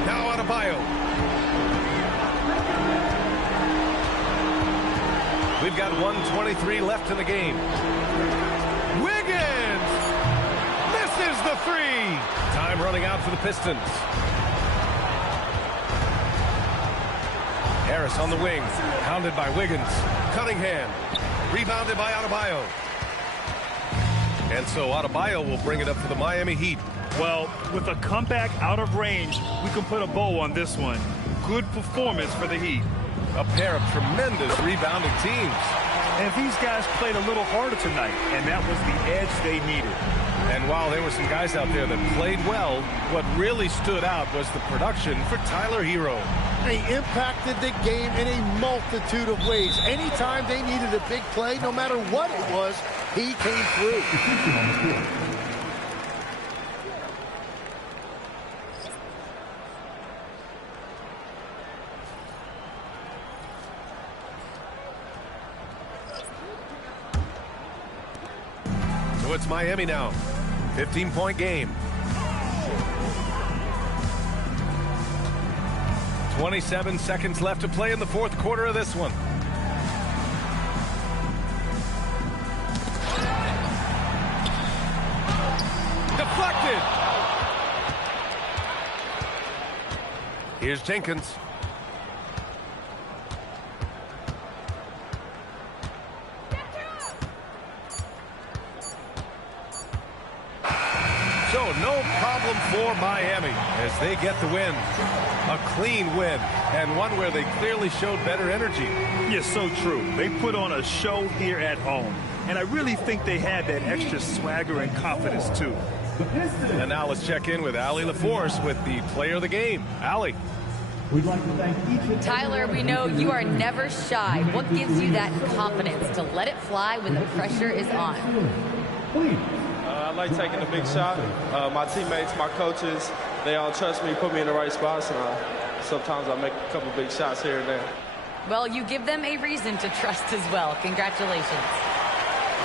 Now Adebayo. We've got 1:23 left in the game. Wiggins misses the 3. Time running out for the Pistons. Harris on the wing, pounded by Wiggins. Cunningham, rebounded by Adebayo. And so Adebayo will bring it up for the Miami Heat. Well, with a comeback out of range, we can put a bow on this one. good performance for the Heat. A pair of tremendous rebounding teams. And these guys played a little harder tonight, and that was the edge they needed. And while there were some guys out there that played well, what really stood out was the production for Tyler Hero. They impacted the game in a multitude of ways. Anytime they needed a big play, no matter what it was, he came through. So it's Miami now. 15-point game. 27 seconds left to play in the fourth quarter of this one. Deflected. Here's Jenkins. So no problem for Miami as they get the win. A clean win, and one where they clearly showed better energy. Yes, so true. They put on a show here at home, and I really think they had that extra swagger and confidence, too. And now let's check in with Allie LaForce with the player of the game. Allie. We'd like to thank each Tyler, we know you are never shy. What gives you that confidence to let it fly when the pressure is on? Please. I like taking the big shot. My teammates, my coaches, they all trust me, put me in the right spots, and sometimes I make a couple big shots here and there. Well, you give them a reason to trust as well. Congratulations.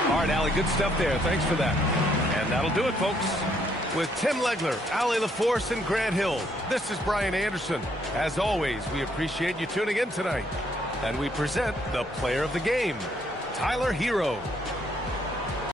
All right, Allie, good stuff there. Thanks for that. And that'll do it, folks. With Tim Legler, Allie LaForce, and Grant Hill, this is Brian Anderson. As always, we appreciate you tuning in tonight. And we present the player of the game, Tyler Hero.